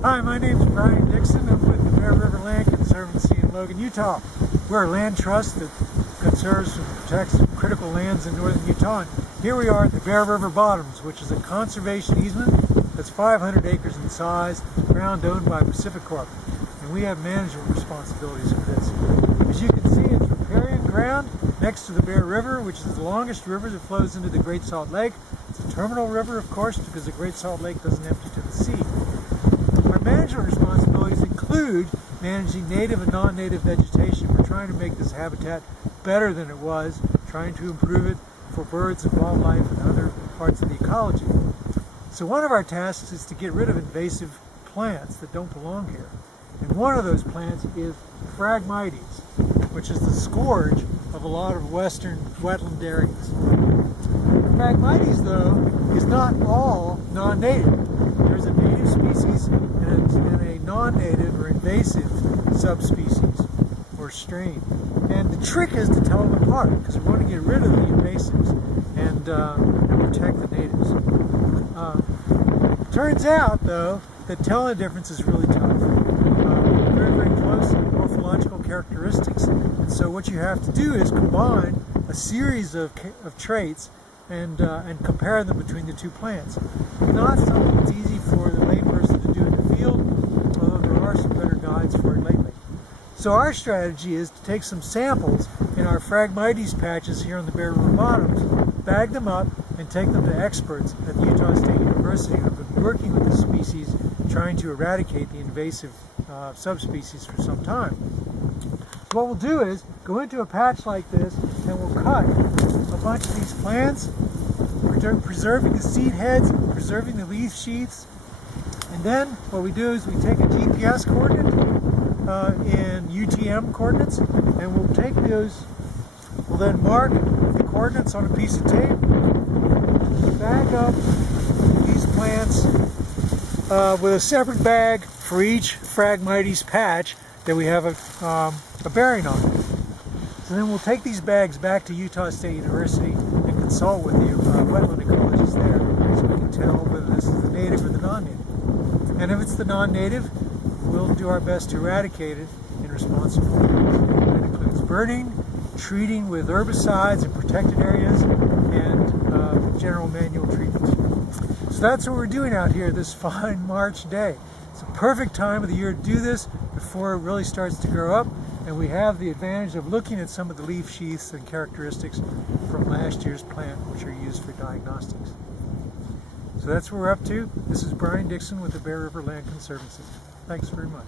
Hi, my name is Brian Dixon. I'm with the Bear River Land Conservancy in Logan, Utah. We're a land trust that conserves and protects critical lands in northern Utah. And here we are at the Bear River Bottoms, which is a conservation easement that's 500 acres in size, ground owned by Pacificorp. And we have management responsibilities for this. As you can see, it's riparian ground next to the Bear River, which is the longest river that flows into the Great Salt Lake. It's a terminal river, of course, because the Great Salt Lake doesn't empty to the sea. Our management responsibilities include managing native and non-native vegetation. We're trying to make this habitat better than it was, trying to improve it for birds and wildlife and other parts of the ecology. So one of our tasks is to get rid of invasive plants that don't belong here. And one of those plants is Phragmites, which is the scourge of a lot of western wetland areas. Phragmites, though, is not all non-native. There's a native species and a non-native or invasive subspecies or strain. And the trick is to tell them apart, because we want to get rid of the invasives and protect the natives. Turns out, though, that telling the difference is really tough. Very, very close morphological characteristics. And so what you have to do is combine a series of traits and compare them between the two plants. Not something that's easy for the layperson to do in the field, although there are some better guides for it lately. So our strategy is to take some samples in our Phragmites patches here on the Bear River Bottoms, bag them up, and take them to experts at the Utah State University who have been working with this species, trying to eradicate the invasive subspecies for some time. So what we'll do is go into a patch like this and we'll cut a bunch of these plants, preserving the seed heads, preserving the leaf sheaths. And then what we do is we take a GPS coordinate in UTM coordinates, and we'll take those, we'll then mark the coordinates on a piece of tape, bag up these plants with a separate bag for each Phragmites patch that we have a bearing on. So then we'll take these bags back to Utah State University and consult with the wetland ecologists there, so we can tell whether this is the native or the non-native. And if it's the non-native, we'll do our best to eradicate it in responsible ways. That includes burning, treating with herbicides in protected areas, and general manual treatments. So that's what we're doing out here this fine March day. It's a perfect time of the year to do this before it really starts to grow up, and we have the advantage of looking at some of the leaf sheaths and characteristics from last year's plant, which are used for diagnostics. So that's what we're up to. This is Brian Dixon with the Bear River Land Conservancy. Thanks very much.